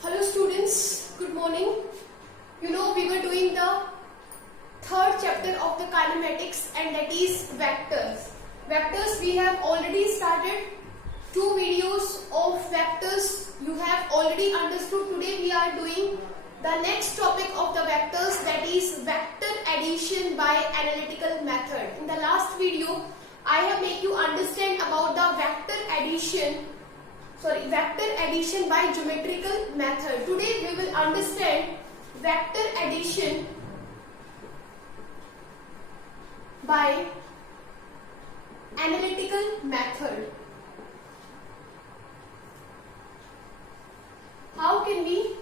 Hello students, good morning. You know we were doing the third chapter of the kinematics and that is vectors. Vectors we have already started. 2 videos of vectors you have already understood. Today we are doing the next topic of the vectors, that is vector addition by analytical method. In the last video I have made you understand about the vector addition by geometrical method. Today we will understand vector addition by analytical method. How can we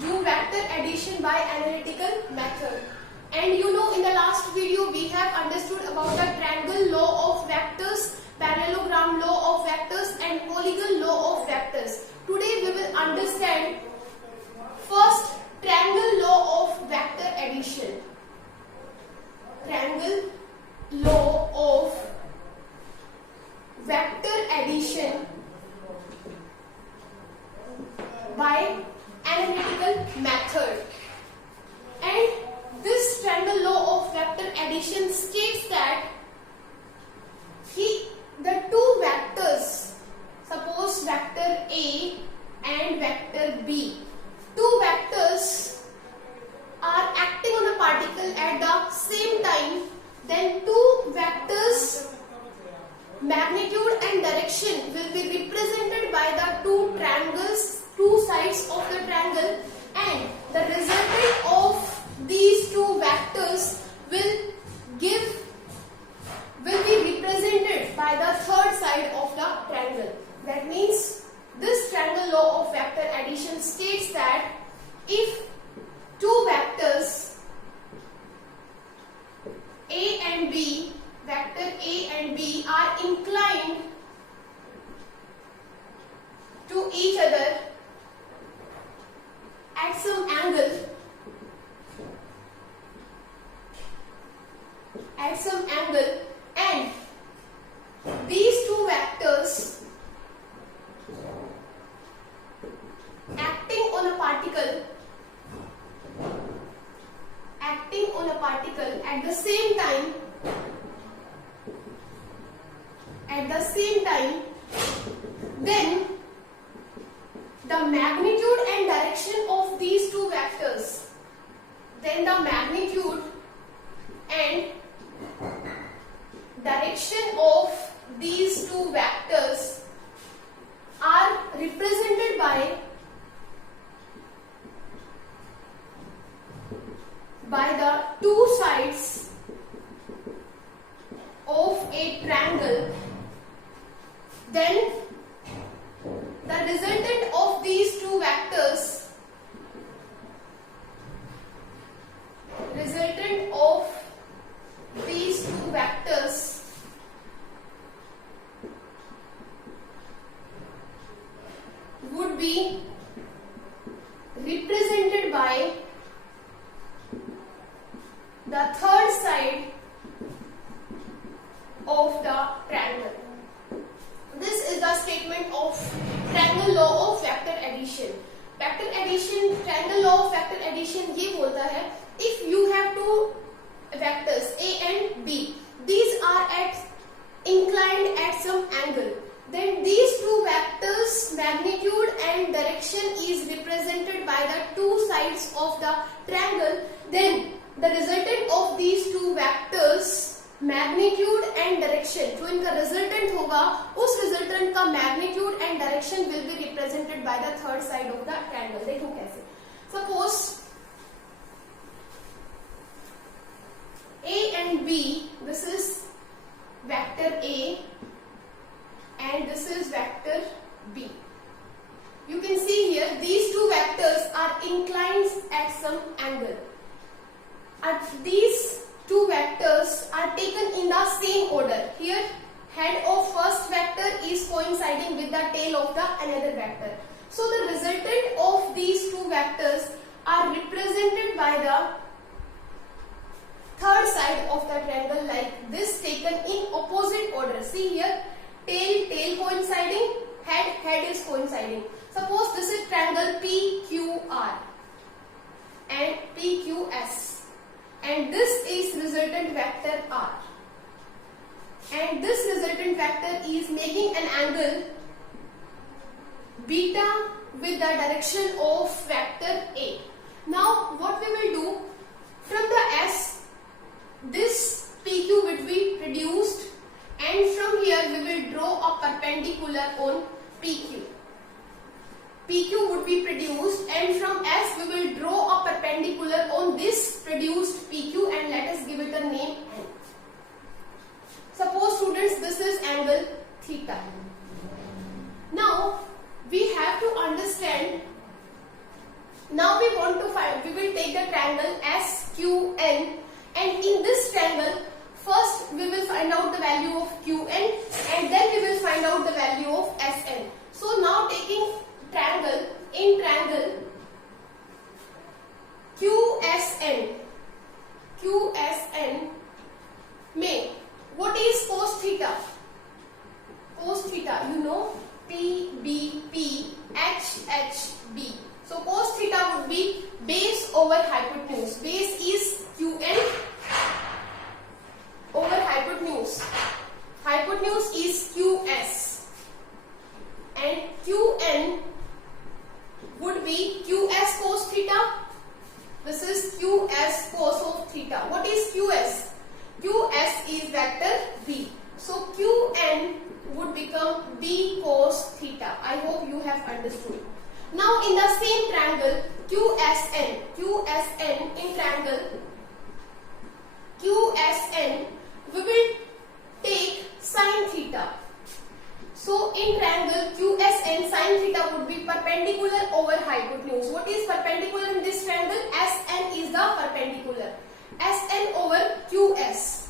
do vector addition by analytical method? And you know, in the last video we have understood about the triangle law of vectors, parallelogram law of vectors and polygon law of vectors. Today we will understand first triangle law of vector addition. Triangle law of vector addition by analytical method. And this triangle law of vector addition states that the two vectors, suppose vector A and vector B, two vectors are acting on a particle at the same time, then two vectors magnitude and direction will be represented by the two triangles, two sides of the triangle, and the resultant of these two vectors will be represented by the third side of the triangle. That means this triangle law of vector addition states that if two vectors A and B, vector A and B are inclined to each other at some angle, and these two vectors acting on a particle at the same time, then the magnitude and direction of these two vectors, are represented by the two sides of a triangle. Then the resultant of these two vectors would be represented by the third side of the triangle. This is the statement of triangle law of vector addition. Triangle law of vector addition ये बोलता है, if you have two vectors A and B, these are inclined at some angle, then these two vectors magnitude and direction is represented by the two sides of the triangle, then the resultant of these two vectors magnitude and direction, जो इनका resultant होगा उस resultant का magnitude and direction will be represented by the third side of the triangle. देखो कैसे. Suppose A and B, this is vector A and this is vector B. You can see here these two vectors are inclined at some angle. These two vectors are taken in the same order. Here head of first vector is coinciding with the tail of the another vector. So the resultant of these two vectors are represented by the third side of the triangle like this, taken in opposite order. See here, tail coinciding, head is coinciding. Suppose this is triangle PQR and PQS, and this is resultant vector R, and this resultant vector is making an angle beta with the direction of vector A. Now what we will do, from the S, this PQ will be reduced, and from here we will draw a perpendicular on PQ. PQ would be produced, and from S we will draw a perpendicular on this produced PQ, and let us give it a name N. Suppose students, this is angle theta. Now we have to understand, now we want to find, we will take the triangle SQN, and in this triangle first we will find out the value of QN, and then we will find out the value of SN. So now taking triangle, in triangle QSN में, what is cos theta? Cos theta, you know, PBP HHB. So cos theta would be base over hypotenuse. Base is QN over hypotenuse. Hypotenuse is QS, and QN would be QS cos theta. This is QS cos of theta. What is QS? QS is vector B. So QN would become B cos theta. I hope you have understood. Now in the same triangle QSN in triangle QSN, we will take sin theta. So in triangle QSN, sin theta would be perpendicular over hypotenuse. What is perpendicular in this triangle? SN is the perpendicular. SN over QS.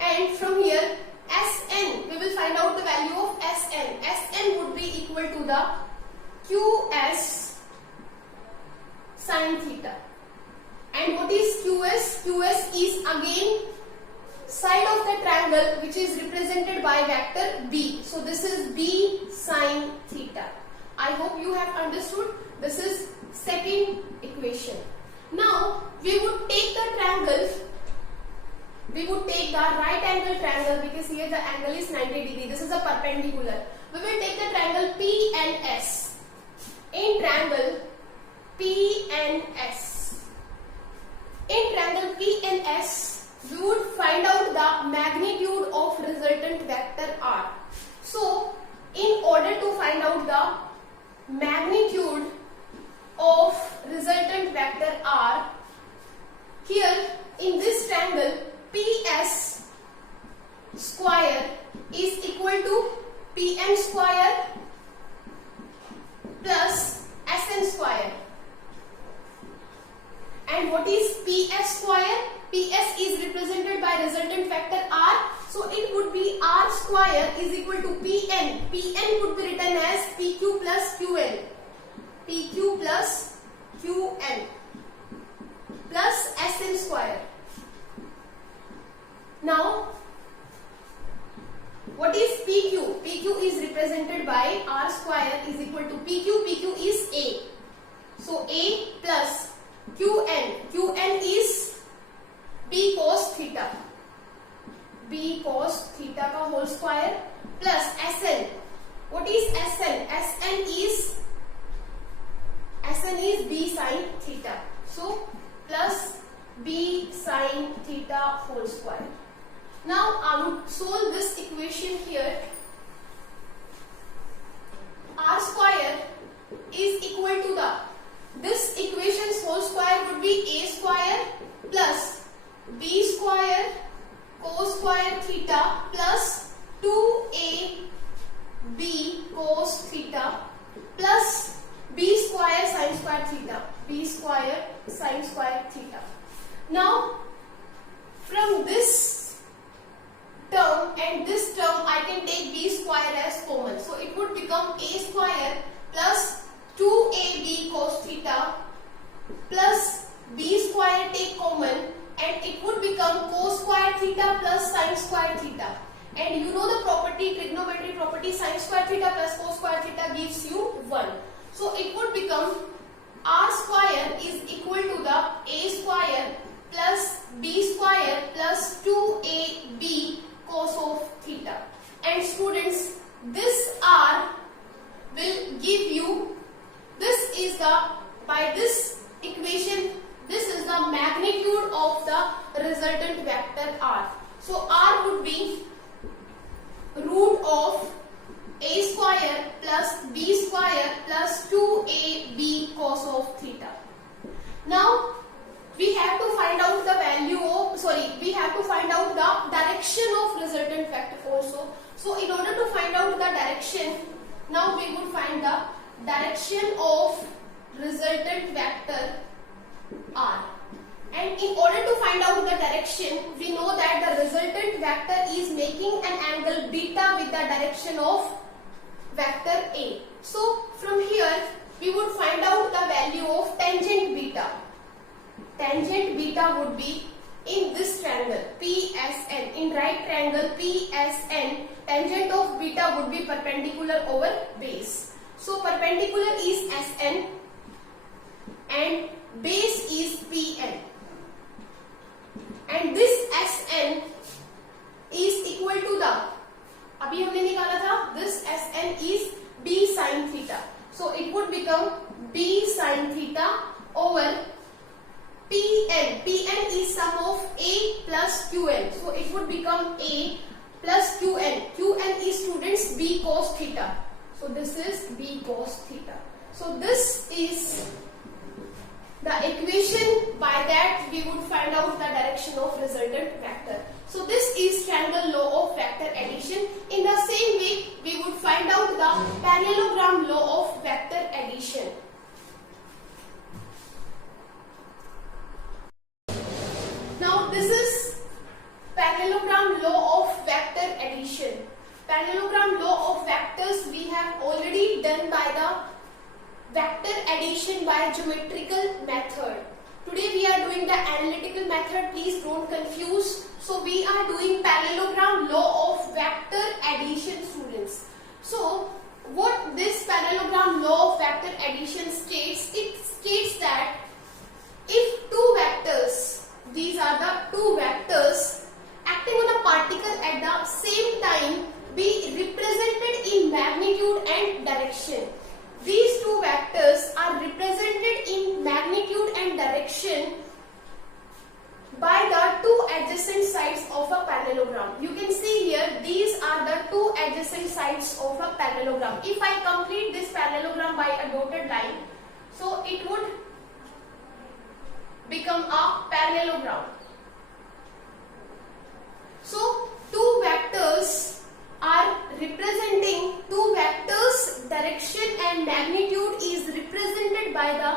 And from here SN, we will find out the value of SN. SN would be equal to the QS sin theta. And what is QS? QS is again side of the triangle which is represented by vector B. So this is B sin theta. I hope you have understood. This is second equation. Now we would take the triangle, we would take the right angle triangle, because here the angle is 90 degree. This is a perpendicular. We will take the triangle PNS. In triangle PNS, in triangle PNS, we would find out the magnitude of resultant vector R. So in order to find out the magnitude of resultant vector R, here in this triangle PS square is equal to PN square plus SN square. And what is PS square? PS is represented by resultant vector R. So it would be R square is equal to PN. PN would be written as PQ plus QN. PQ plus QN plus SN square. Now what is PQ? PQ is represented by R square is equal to PQ. PQ is A. So A plus QN. QN is B cos theta. B cos theta का whole square plus SN. What is SN? SN is B sin theta. So plus B sin theta whole square. Now I would solve this equation here. R square is equal to the, this equation's whole square would be A square plus B square cos square theta plus 2AB cos theta plus B square sin square theta. B square sin square theta. Now from this term and this term I can take B square as common. So it would become A square plus 2AB cos theta plus B square take common, and it would become cos square theta plus sin square theta. And you know the property, trigonometry property, sin square theta plus cos square theta gives you 1. So it would become r square is equal to the a square plus b square plus 2ab cos of theta. And students, this r will give you, this is the, by this equation, this is the magnitude of the resultant vector r. So r would be root of a square plus b square plus 2ab cos of theta. Now we have to find out the value of, we have to find out the direction of resultant vector also. So in order to find out the direction, now we would find the direction of resultant vector r. And in order to find out the direction, we know that the resultant vector is making an angle beta with the direction of vector a. So from here we would find out the value of tangent beta. Tangent beta would be in this triangle PSN, in right triangle PSN, tangent of beta would be perpendicular over base. So perpendicular is SN and base is PN, and this SN is equal to the, अभी हमने निकाला था, this SN is B sin theta. So it would become B sin theta over PN. PN is sum of A plus QN. So it would become A plus QN. QN is, students, B cos theta. So this is B cos theta. So this is the equation. By that we would find out the direction of resultant vector. So this is triangle law of vector addition. In the same way, we would find out the parallelogram law of vector addition. Now this is parallelogram law of vector addition. Parallelogram law of vectors we have already done by the vector addition by geometrical method. Today we are doing the analytical method. Please don't confuse. So we are doing parallelogram law of vector addition, students. So what this parallelogram law of vector addition states, it states that if two vectors, these are the two vectors acting on a particle at the same time, be represented in magnitude and direction. These two vectors are represented in magnitude and direction by the two adjacent sides of a parallelogram. You can see here, these are the two adjacent sides of a parallelogram. If I complete this parallelogram by a dotted line, so it would become a parallelogram. So two vectors are representing, two vectors direction and magnitude is represented by the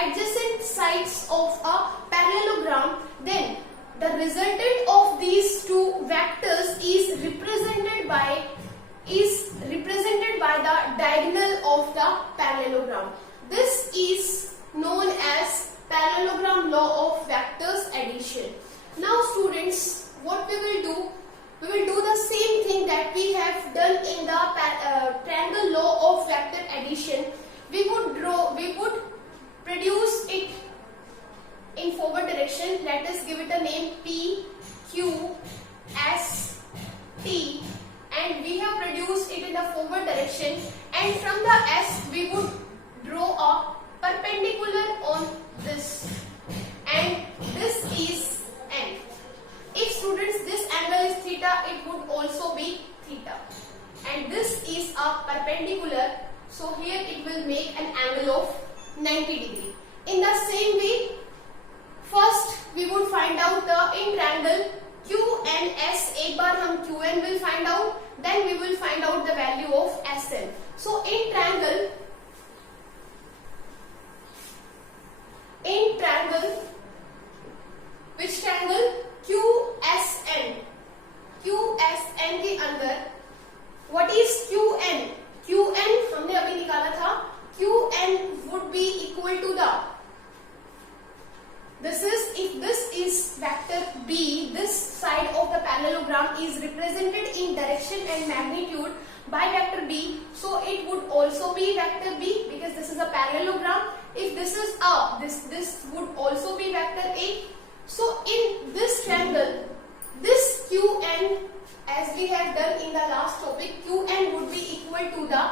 adjacent sides of a parallelogram, then the resultant of these two vectors is represented by the diagonal of the parallelogram. This is known as parallelogram law of vectors addition. Now students, what we will do, we will do the same thing that we have done in the triangle law of vector addition. We would produce it in forward direction. Let us give it a name P, Q, S, T, and we have produced it in the forward direction, and from the S we would draw a perpendicular on this, and this is N. If students, this angle is theta, it would also be theta, and this is a perpendicular, so here it will make an angle of 90 degree. In the same way, first we would find out the in triangle QNS. एक बार हम QN will find out, then we will find out the value of SN. So in triangle, which triangle? QSN. QSN के अंदर what is QN? QN हमने अभी निकाला था. QN would be equal to This is, if this is vector B, this side of the parallelogram is represented in direction and magnitude by vector B, so it would also be vector B because this is a parallelogram. If this is A, this would also be vector A. So in this triangle, this QN, as we have done in the last topic, QN would be equal to the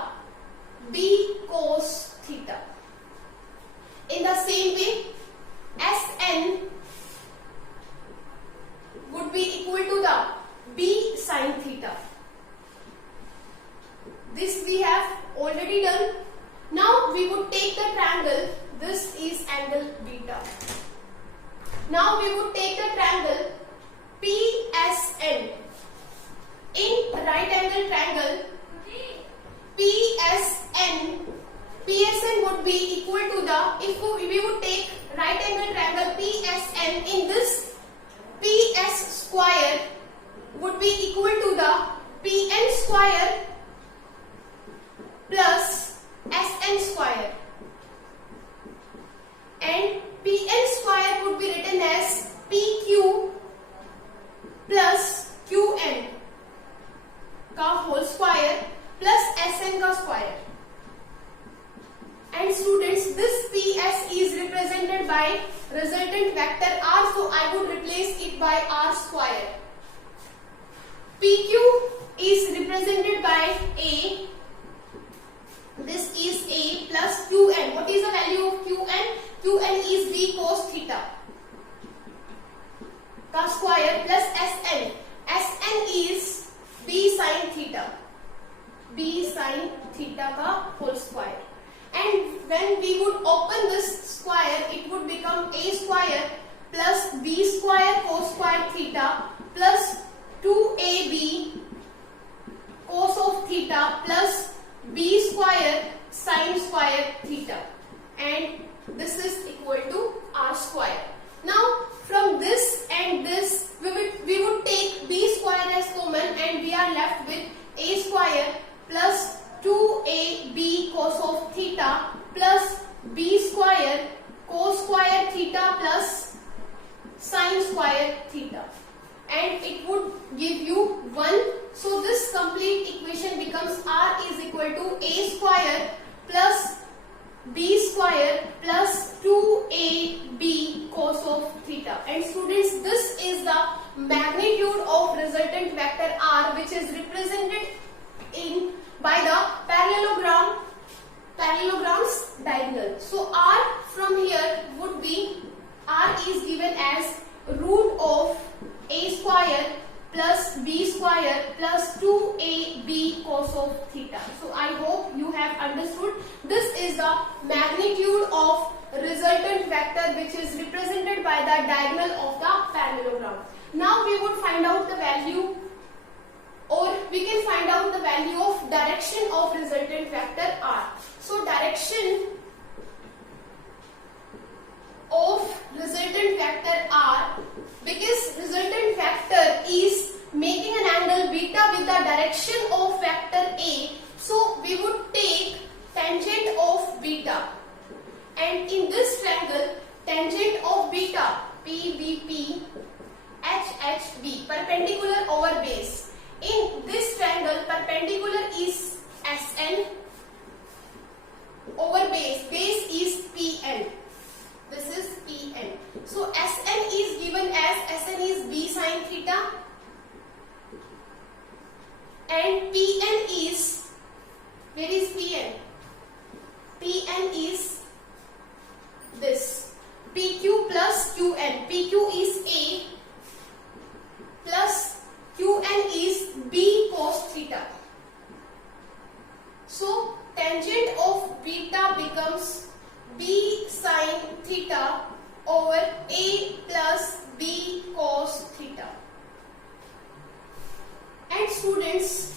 B cos theta. In the same way, SN would be equal to the B sin theta. This we have already done. Now we would take the triangle. This is angle beta. Now we would take the triangle PSN. In right angle triangle, PSN would be equal to the, if we would take right angle triangle PSN, in this PS square would be equal to the PN square plus SN square, and PN square would be written as PQ plus QN का whole square plus SN का square. And students, this PS is represented by resultant vector R, so I would replace it by R square. PQ is represented by A. This is A plus QN. What is the value of QN? QN is B cos theta का square plus SN. SN is B sin theta. B sin theta का whole square. And when we would open this square, it would become A square plus B square cos square theta plus 2AB cos of theta plus B square sin square theta, and this is equal to R square. Now from this and this we would take B square as common, and we are left with A square plus 2AB cos of theta plus B square cos square theta plus sin square theta, and it would give you 1. So this complete equation becomes R is equal to A square plus B square plus 2AB cos of theta. And students, this is the magnitude of resultant vector R, which is represented in by the parallelogram's diagonal. So R from here would be, R is given as root of A square plus B square plus 2AB cos of theta. So I hope you have understood. This is the magnitude of resultant vector, which is represented by the diagonal of the parallelogram. Now we would find out the value, or we can find out the value of direction of resultant vector R. So direction of resultant vector R, because resultant vector is making an angle beta with the direction of vector A, so we would take tangent of beta, and in this triangle tangent of beta PBP HHB, perpendicular over base. In this triangle, perpendicular is SN over base. Base is PN. This is PN. So SN is given as, SN is B sin theta, and PN is, where is PN? PN is this, PQ plus QN. PQ is A plus QN is B cos theta. So tangent of beta becomes B sin theta over A plus B cos theta. And students,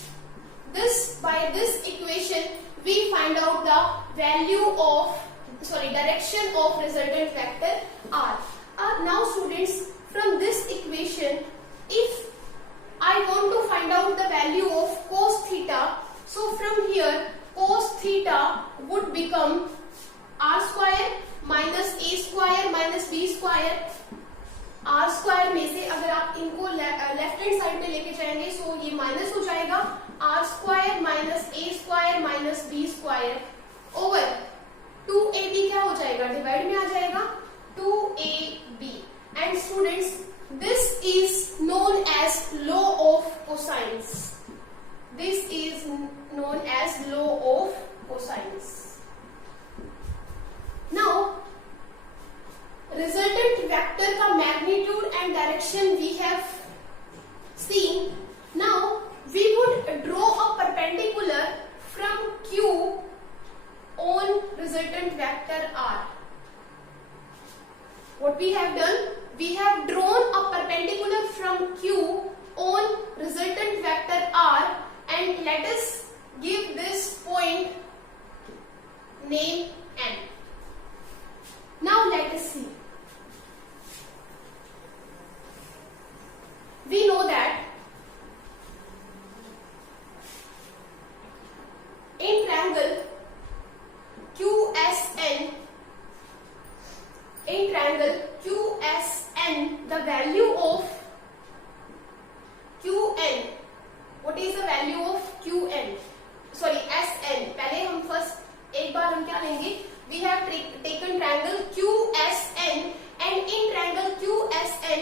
by this equation we find out the value of, direction of resultant vector R. Now students, from this equation, if I want to find out the value of cos theta, so from here cos theta would become R square minus A square minus B square minus A square minus B square over 2ab क्या हो जाएगा, divide में आ जाएगा 2ab. And students, this is known as law of cosines. This is known as law of cosines. Now resultant vector का magnitude and direction we have seen. Now we would draw a perpendicular from Q on resultant vector R. What we have done? We have drawn a perpendicular from Q on resultant vector R, and let us give this point name N. Now let us see. We know that in triangle QSN, the value of QN, what is the value of QN? Sorry, SN. पहले हम first एक बार हम क्या लेंगे? We have taken triangle QSN, and in triangle QSN,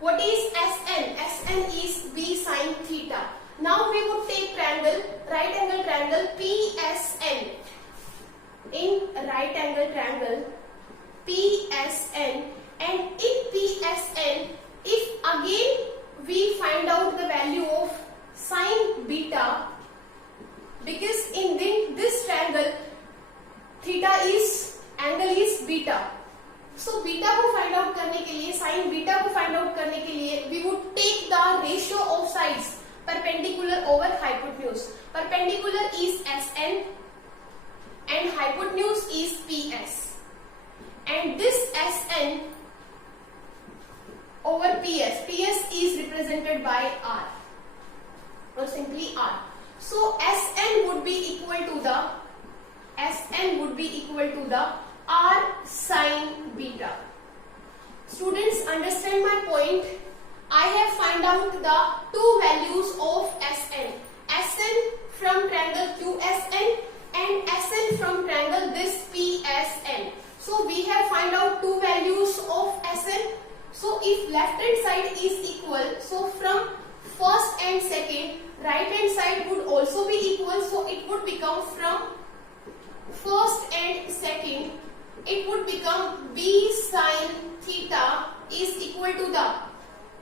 what is SN? SN is B sin theta. Now we would take triangle, right angle triangle PSN. In right angle triangle PSN, and in PSN, if again we find out the value of sin beta, because in this triangle theta is angle is beta. So beta को find out करने के लिए, sine beta को find out करने के लिए, we would take the ratio of sides perpendicular over hypotenuse. Perpendicular is SN and hypotenuse is PS, and this SN over PS is represented by R, or simply R. So SN would be equal to the R sin beta. Students, understand my point. I have find out the two values of SN. SN from triangle QSN and SN from triangle this PSN. So we have find out two values of SN. So if left hand side is equal, so from first and second, right hand side would also be equal. So it would become from first and second, it would become B sin theta is equal to the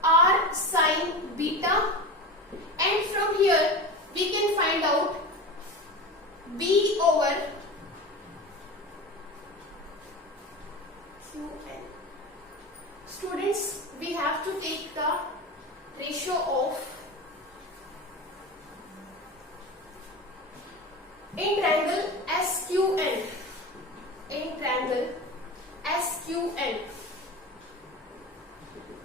R sin beta, and from here we can find out B over QN. Students, we have to take the ratio of in triangle SQN. In triangle SQN,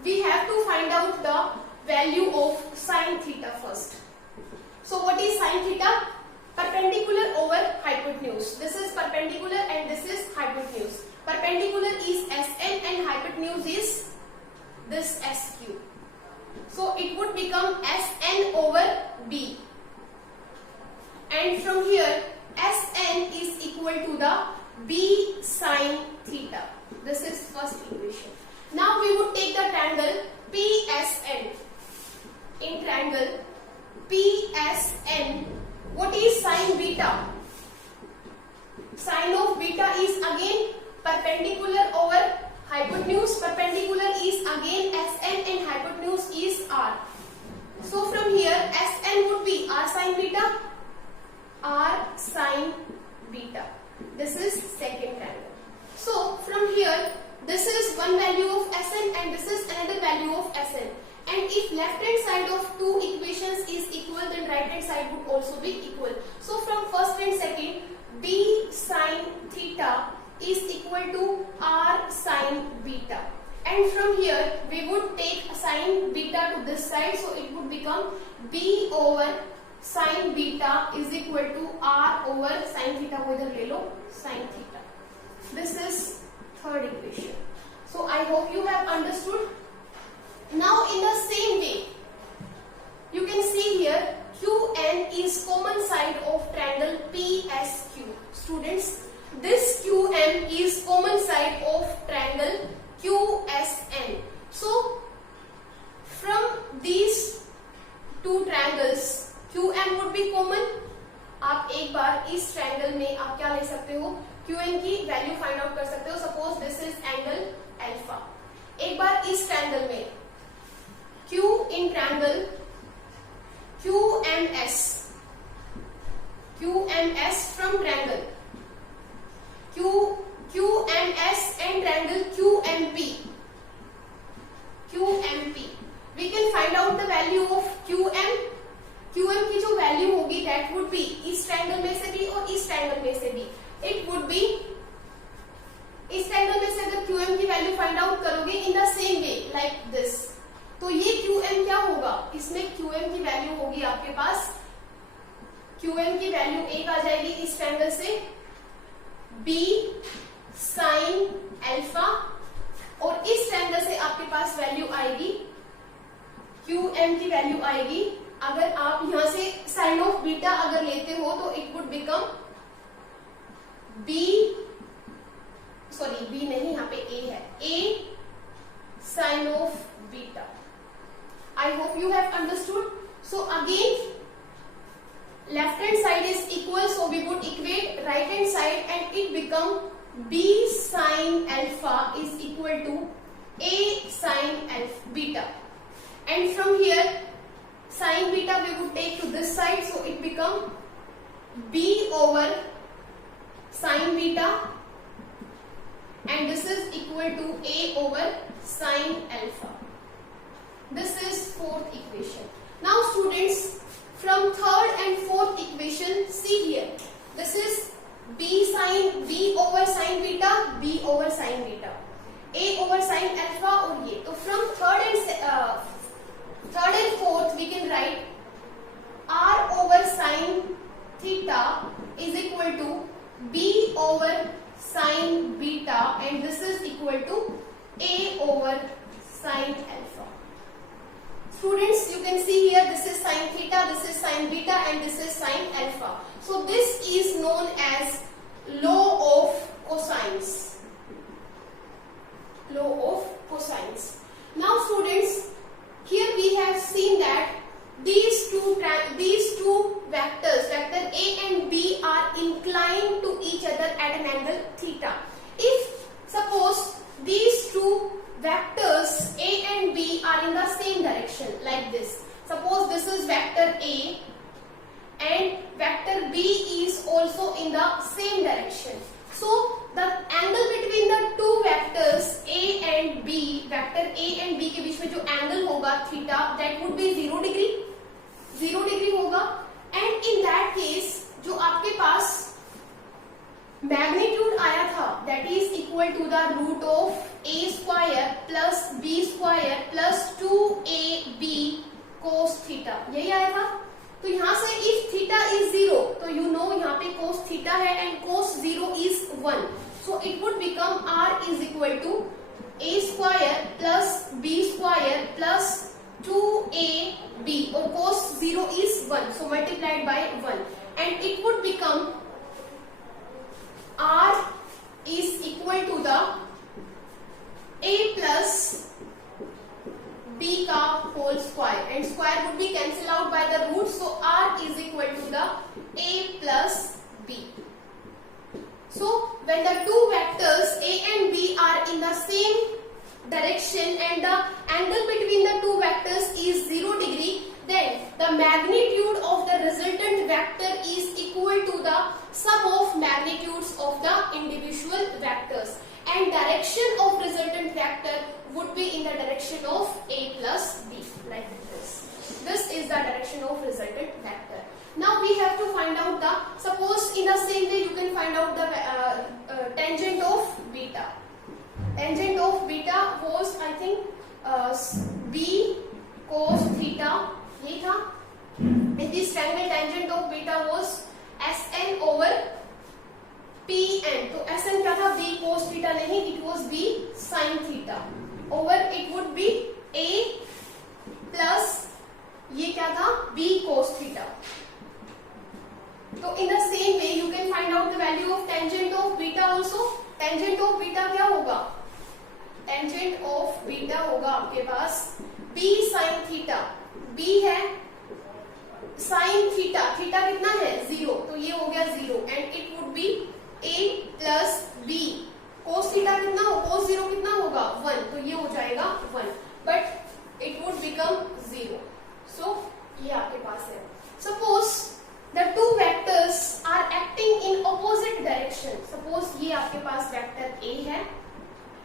we have to find out the value of sin theta first. So what is sin theta? Perpendicular over hypotenuse. This is perpendicular and this is hypotenuse. Perpendicular is SN and hypotenuse is this SQ. So it would become SN over B, and from here SN is equal to the B sin theta. This is first equation. Now we would take the triangle PSN. In triangle PSN, what is sin beta? Sin of beta is again perpendicular over hypotenuse. Perpendicular is again SN and hypotenuse is R. So from here SN would be R sin beta. R sin beta. This is second triangle. So from here, this is one value of SN and this is another value of SN. And if left hand side of two equations is equal, then right hand side would also be equal. So from first and second, B sin theta is equal to R sin beta. And from here, we would take sin beta to this side, so it would become B over sin beta is equal to R over sin theta को इधर ले लो sin theta. This is third equation. So I hope you have understood. Now in the same way, you can see here QN is common side PSQ. Students, this QM is common side of triangle QSN. So from these two triangles QM would be common. आप एक बार इस triangle में आप क्या ले सकते हो, QM की वैल्यू फाइंड आउट कर सकते हो. Suppose this is angle alpha. एक बार इस ट्रायंगल में Q in triangle QMS from triangle QMS and triangle QMP. We can find out the value of QM की जो वैल्यू होगी दैट वुड बी इस ट्रायंगल में से भी और इस ट्रायंगल में से भी. इट वुड बी इस ट्रायंगल में से अगर QM की वैल्यू फाइंड आउट करोगे in the same way like this, तो ये QM क्या होगा, इसमें QM की वैल्यू होगी आपके पास. QM की वैल्यू एक आ जाएगी इस ट्रायंगल से B sin अल्फा, और इस ट्रायंगल से आपके पास वैल्यू आएगी QM की वैल्यू आएगी. अगर आप यहां से साइन ऑफ बीटा अगर लेते हो तो इट वुड बिकम B नहीं, यहाँ पे A है, A sin of beta. I hope you have understood. So again left hand side is equal, so we would equate right hand side and it become B sin alpha is equal to A sin alpha beta, and from here sin beta we would take to this side, so it become B over sin beta, and this is equal to A over sin alpha. This is fourth equation. Now students, from third and fourth equation, see here, this is B over sin beta, B over sin beta, A over sin alpha, और ये तो from third and fourth we can write R over sin theta is equal to B over sin beta, and this is equal to A over sin alpha. Students, you can see here this is sin theta, this is sin beta, and this is sin alpha. So this is known as law of cosines. Now students, here we have seen that these two vectors, vector A and B, are inclined to each other at an angle theta. If suppose these two vectors A and B are in the same direction like this, suppose this is vector A and vector B is also in the same direction, so the angle between the two vectors A and B, vector A and B के बीच में जो angle होगा theta, that would be 0 degree होगा. and in that case जो आपके पास magnitude आया था that is equal to the root of A square plus B square plus 2AB cos theta, यही आया था. तो यहाँ से if theta is 0, तो you know यहाँ पे cos theta है and cos 0 is 1, so it would become R is equal to A square plus B square plus 2AB, or cos 0 is 1, so multiplied by 1, and it would become R is equal to the A plus B का whole square, and square would be cancelled out by the root, so R is equal to the A plus B. So when the two vectors A and B are in the same direction and the angle between the two vectors is 0 degree, then the magnitude of the resultant vector is equal to the sum of magnitudes of the individual vectors, and direction of resultant vector would be in the direction of A plus B, like this. This is the direction of resultant vector. Now we have to find out the, suppose in the same way you can find out the tangent of beta. Tangent of beta was I think B cos theta, ये था. In this triangle tangent of beta was Sn over Pn. तो Sn क्या था, B cos theta नहीं, it was B sin theta over it would be A plus ये क्या था, B cos theta. तो in the same way value of tangent of beta also. Tangent of beta क्या होगा? Tangent of beta होगा आपके पास b sin theta. b है sin theta, theta कितना है 0, तो ये हो गया 0 and it would be a plus b. cos theta कितना हो, cos 0 कितना होगा 1, तो ये हो जाएगा 1 but it would become 0. So ये आपके पास है. Suppose the two vectors are acting in opposite direction. सपोज ये आपके पास वेक्टर a है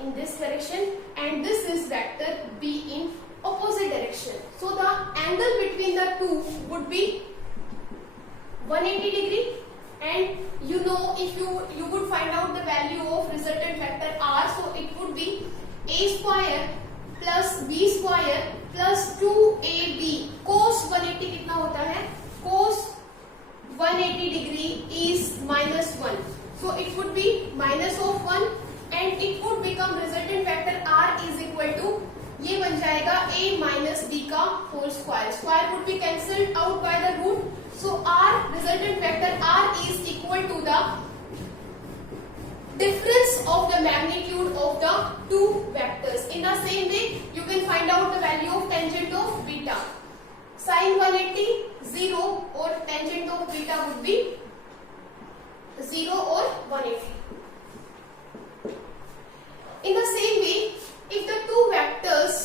in this direction and this is vector b in opposite direction. So the angle between the two would be 180 degree and you know if you would find out the value of resultant vector r, so it would be a square plus b square plus 2ab. cos 180 कितना होता है? cos 180 degree is -1, so it would be minus of 1 and it would become resultant vector r is equal to, ये बन जाएगा a minus b का whole square. Square would be cancelled out by the root, so r resultant vector r is equal to the difference of the magnitude of the two vectors. In the same way you can find out the value of tangent of beta. Sin 180 0 or tangent of beta would be 0 or 180. In the same way, if the two vectors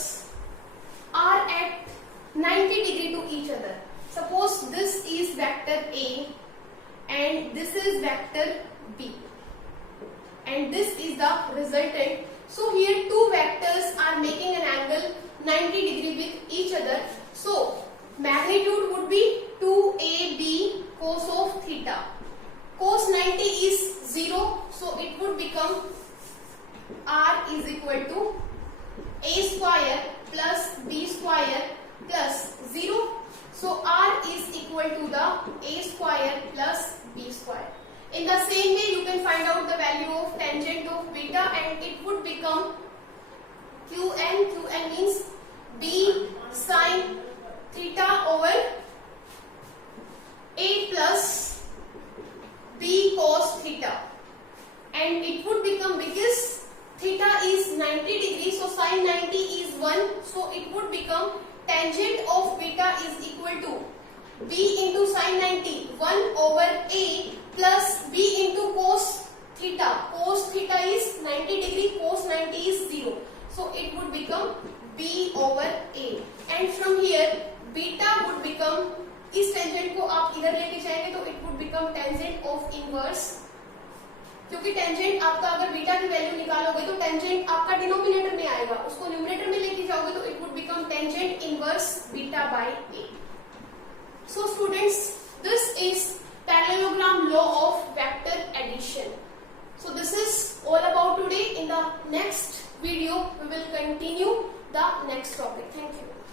are at 90 degree to each other, suppose this is vector A and this is vector B and this is the resultant. So here two vectors are making an angle 90 degree with each other. So magnitude would be 2AB cos of theta. Cos 90 is 0, so it would become r is equal to a square plus b square plus 0. So r is equal to the a square plus b square. In the same way you can find out the value of tangent of beta and it would become qn. qn means b sin theta over a plus b cos theta, and it would become, because theta is 90 degree, so sin 90 is 1, so it would become tangent of beta is equal to b into sin 90 1 over a plus b into cos theta. Cos theta is 90 degree, cos 90 is 0, so it would become b over a, and from here beta would become, इस tangent को आप इधर लेके जाएंगे तो it would become tangent of inverse, क्योंकि tangent आपका अगर बीटा की वैल्यू निकालोगे तो टेंजेंट आपका डिनोमिनेटर में आएगा, उसको न्यूमरेटर में लेके जाओगे तो it would become tangent inverse beta by a. So students, this is parallelogram law of vector addition. So this is all about today. In the next video we will continue the next topic. Thank you.